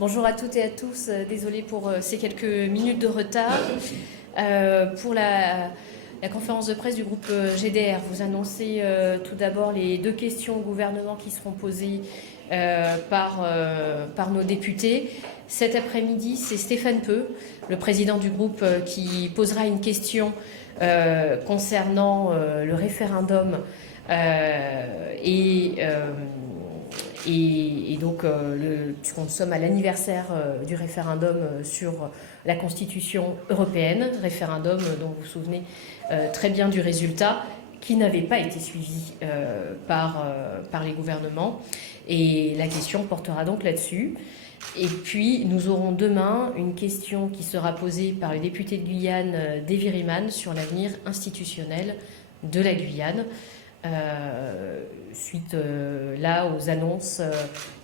Bonjour à toutes et à tous, désolée pour ces quelques minutes de retard. Pour la conférence de presse du groupe GDR, vous annoncez tout d'abord les 2 questions au gouvernement qui seront posées par nos députés. Cet après-midi, c'est Stéphane Peu, le président du groupe, qui posera une question concernant le référendum et donc, puisqu'on sommes à l'anniversaire du référendum sur la Constitution européenne, référendum dont vous vous souvenez très bien du résultat, qui n'avait pas été suivi par les gouvernements. Et la question portera donc là-dessus. Et puis, nous aurons demain une question qui sera posée par le député de Guyane, Davy Riemann, sur l'avenir institutionnel de la Guyane. Suite là aux annonces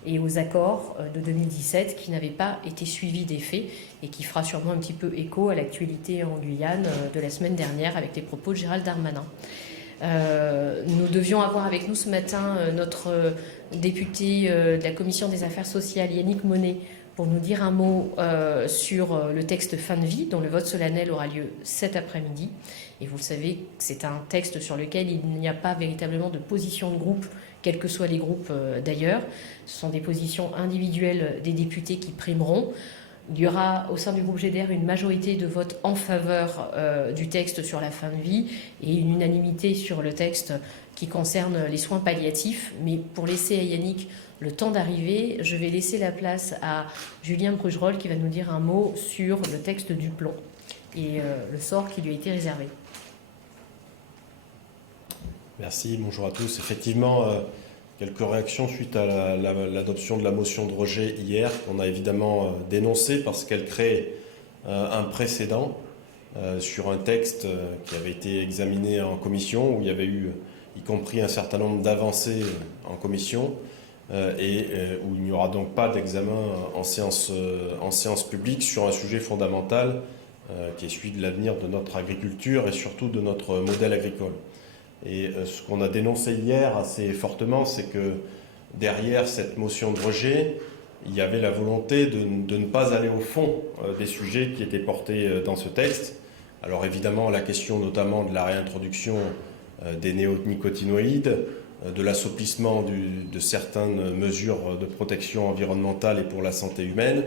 et aux accords de 2017 qui n'avaient pas été suivis des faits et qui fera sûrement un petit peu écho à l'actualité en Guyane de la semaine dernière avec les propos de Gérald Darmanin. Nous devions avoir avec nous ce matin notre député de la Commission des Affaires sociales, Yannick Monet, pour nous dire un mot sur le texte fin de vie, dont le vote solennel aura lieu cet après-midi. Et vous le savez, c'est un texte sur lequel il n'y a pas véritablement de position de groupe, quels que soient les groupes d'ailleurs. Ce sont des positions individuelles des députés qui primeront. Il y aura au sein du groupe GDR une majorité de votes en faveur du texte sur la fin de vie et une unanimité sur le texte qui concerne les soins palliatifs. Mais pour laisser à Yannick le temps d'arriver, je vais laisser la place à Julien Brugerolles qui va nous dire un mot sur le texte du plomb et le sort qui lui a été réservé. Merci, bonjour à tous. Effectivement, quelques réactions suite à l'adoption de la motion de rejet hier, qu'on a évidemment dénoncée parce qu'elle crée un précédent sur un texte qui avait été examiné en commission, où il y avait eu, y compris un certain nombre d'avancées en commission, et où il n'y aura donc pas d'examen en séance publique sur un sujet fondamental qui est celui de l'avenir de notre agriculture et surtout de notre modèle agricole. Et ce qu'on a dénoncé hier assez fortement, c'est que derrière cette motion de rejet, il y avait la volonté de ne pas aller au fond des sujets qui étaient portés dans ce texte. Alors évidemment, la question notamment de la réintroduction des néonicotinoïdes, de l'assouplissement de certaines mesures de protection environnementale et pour la santé humaine,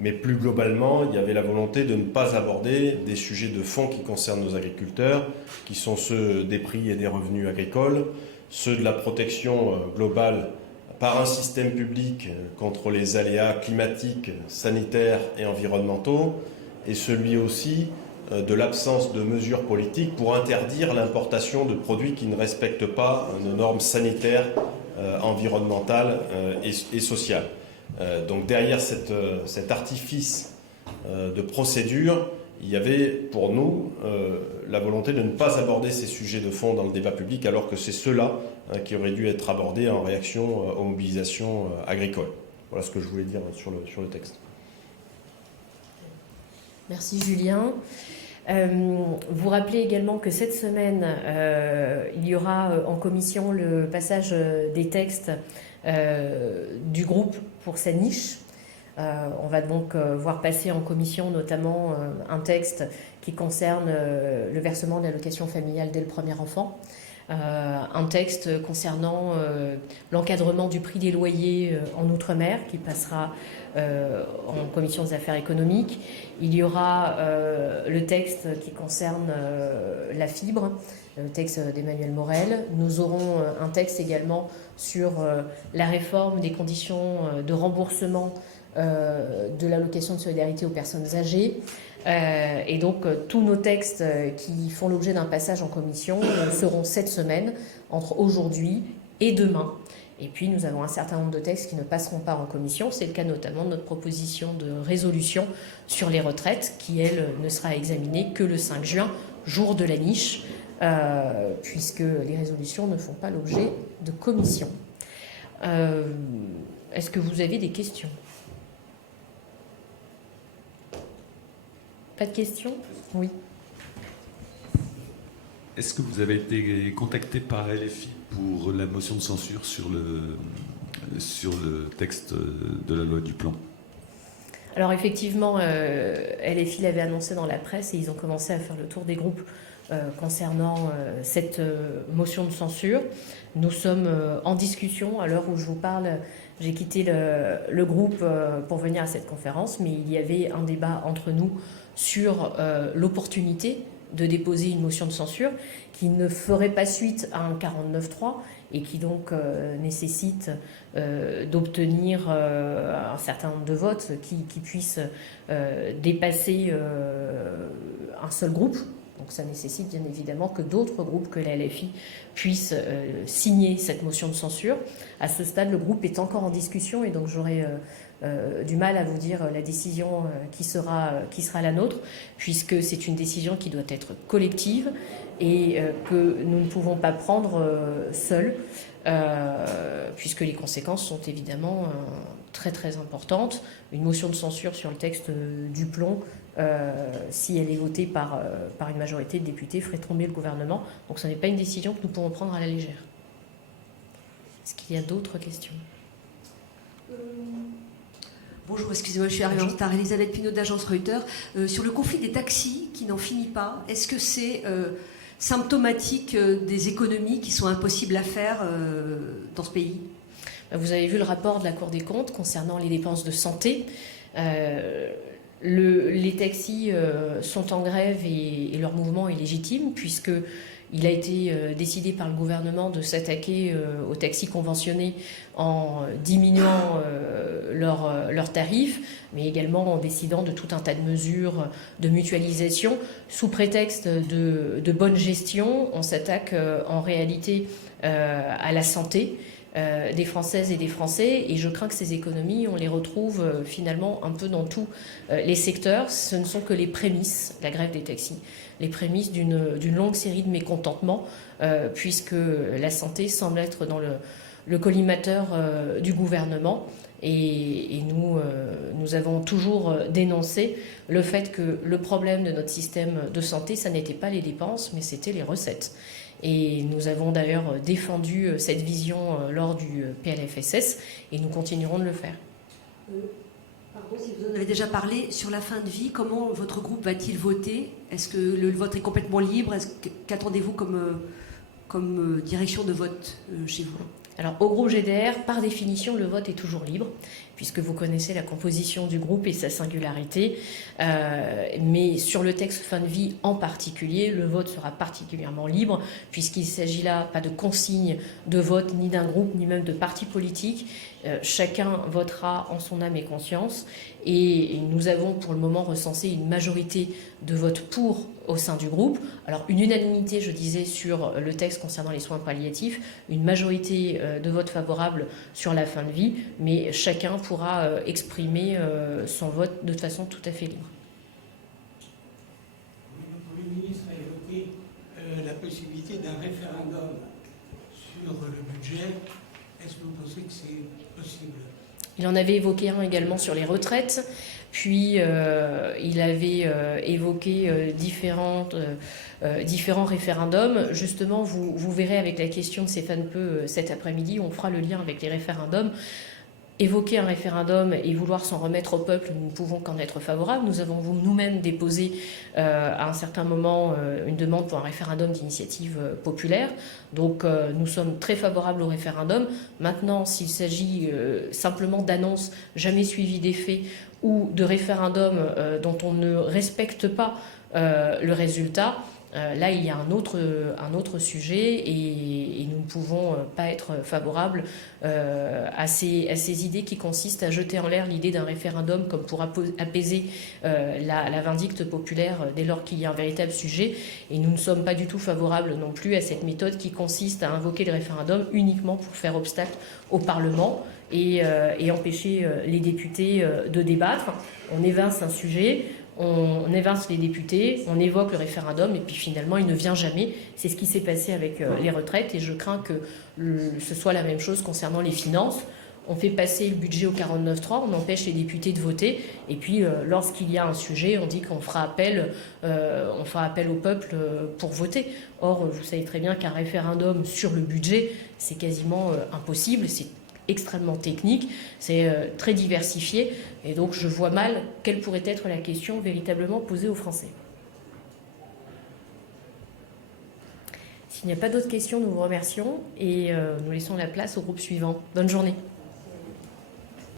mais plus globalement, il y avait la volonté de ne pas aborder des sujets de fond qui concernent nos agriculteurs, qui sont ceux des prix et des revenus agricoles, ceux de la protection globale par un système public contre les aléas climatiques, sanitaires et environnementaux, et celui aussi de l'absence de mesures politiques pour interdire l'importation de produits qui ne respectent pas nos normes sanitaires, environnementales et sociales. Donc derrière cet artifice de procédure, il y avait pour nous la volonté de ne pas aborder ces sujets de fond dans le débat public, alors que c'est ceux-là qui auraient dû être abordés en réaction aux mobilisations agricoles. Voilà ce que je voulais dire sur le texte. Merci Julien. Vous rappelez également que cette semaine, il y aura en commission le passage des textes du groupe pour sa niche. On va donc voir passer en commission notamment un texte qui concerne le versement de l'allocation familiale dès le premier enfant, un texte concernant l'encadrement du prix des loyers en Outre-mer qui passera en commission des affaires économiques. Il y aura le texte qui concerne la fibre, le texte d'Emmanuel Morel. Nous aurons un texte également sur la réforme des conditions de remboursement de l'allocation de solidarité aux personnes âgées. Et donc tous nos textes qui font l'objet d'un passage en commission seront cette semaine, entre aujourd'hui et demain. Et puis nous avons un certain nombre de textes qui ne passeront pas en commission. C'est le cas notamment de notre proposition de résolution sur les retraites, qui elle ne sera examinée que le 5 juin, jour de la niche, puisque les résolutions ne font pas l'objet de commission. Est-ce que vous avez des questions ? Pas de questions ? Oui. Est-ce que vous avez été contacté par LFI pour la motion de censure sur le texte de la loi du plan ? Alors effectivement, LFI l'avait annoncé dans la presse et ils ont commencé à faire le tour des groupes concernant cette motion de censure. Nous sommes en discussion. À l'heure où je vous parle, j'ai quitté le groupe pour venir à cette conférence, mais il y avait un débat entre nous sur l'opportunité de déposer une motion de censure qui ne ferait pas suite à un 49.3 et qui donc nécessite d'obtenir un certain nombre de votes qui puissent dépasser un seul groupe. Donc ça nécessite bien évidemment que d'autres groupes que la LFI puissent signer cette motion de censure. À ce stade, le groupe est encore en discussion et donc j'aurai du mal à vous dire la décision qui sera la nôtre, puisque c'est une décision qui doit être collective et que nous ne pouvons pas prendre seuls, puisque les conséquences sont évidemment très très importantes. Une motion de censure sur le texte du plomb, si elle est votée par une majorité de députés, ferait tomber le gouvernement. Donc ce n'est pas une décision que nous pouvons prendre à la légère. Est-ce qu'il y a d'autres questions ? Bonjour, excusez-moi, je suis arrivée en retard. Elisabeth Pinault d'Agence Reuters. Sur le conflit des taxis qui n'en finit pas, est-ce que c'est symptomatique des économies qui sont impossibles à faire dans ce pays ? Vous avez vu le rapport de la Cour des comptes concernant les dépenses de santé. Les taxis sont en grève et leur mouvement est légitime puisque il a été décidé par le gouvernement de s'attaquer aux taxis conventionnés en diminuant leurs tarifs, mais également en décidant de tout un tas de mesures de mutualisation. Sous prétexte de bonne gestion, on s'attaque en réalité à la santé des Françaises et des Français, et je crains que ces économies, on les retrouve finalement un peu dans tous les secteurs. Ce ne sont que les prémices, la grève des taxis, les prémices d'une longue série de mécontentements, puisque la santé semble être dans le collimateur du gouvernement. Et nous avons toujours dénoncé le fait que le problème de notre système de santé, ça n'était pas les dépenses, mais c'était les recettes. Et nous avons d'ailleurs défendu cette vision lors du PLFSS et nous continuerons de le faire. Pardon, si vous en avez déjà parlé, sur la fin de vie, comment votre groupe va-t-il voter ? Est-ce que le vote est complètement libre ? Qu'attendez-vous comme direction de vote chez vous ? Alors au groupe GDR, par définition, le vote est toujours libre, puisque vous connaissez la composition du groupe et sa singularité. Mais sur le texte fin de vie en particulier, le vote sera particulièrement libre, puisqu'il ne s'agit là pas de consigne de vote, ni d'un groupe, ni même de parti politique. Chacun votera en son âme et conscience. Et nous avons pour le moment recensé une majorité de votes pour au sein du groupe. Alors une unanimité, je disais, sur le texte concernant les soins palliatifs, une majorité de votes favorables sur la fin de vie, mais chacun pourra exprimer son vote de façon tout à fait libre. Le Premier ministre a évoqué la possibilité d'un référendum sur le budget. Est-ce que vous pensez que c'est possible ? Il en avait évoqué un également sur les retraites, puis il avait évoqué différents référendums. Justement, vous verrez avec la question de Stéphane Peu cet après-midi, on fera le lien avec les référendums. Évoquer un référendum et vouloir s'en remettre au peuple, nous ne pouvons qu'en être favorables. Nous avons nous-mêmes déposé à un certain moment une demande pour un référendum d'initiative populaire. Donc nous sommes très favorables au référendum. Maintenant, s'il s'agit simplement d'annonces jamais suivies des faits ou de référendums dont on ne respecte pas le résultat, là, il y a un autre sujet et nous ne pouvons pas être favorables à ces idées qui consistent à jeter en l'air l'idée d'un référendum comme pour apaiser la vindicte populaire dès lors qu'il y a un véritable sujet. Et nous ne sommes pas du tout favorables non plus à cette méthode qui consiste à invoquer le référendum uniquement pour faire obstacle au Parlement et empêcher les députés de débattre. On évince un sujet. On évince les députés, on évoque le référendum et puis finalement il ne vient jamais. C'est ce qui s'est passé avec les retraites et je crains que ce soit la même chose concernant les finances. On fait passer le budget au 49.3, on empêche les députés de voter et puis lorsqu'il y a un sujet, on dit qu'on fera appel au peuple pour voter. Or, vous savez très bien qu'un référendum sur le budget, c'est quasiment impossible. C'est extrêmement technique, c'est très diversifié, et donc je vois mal quelle pourrait être la question véritablement posée aux Français. S'il n'y a pas d'autres questions, nous vous remercions et nous laissons la place au groupe suivant. Bonne journée.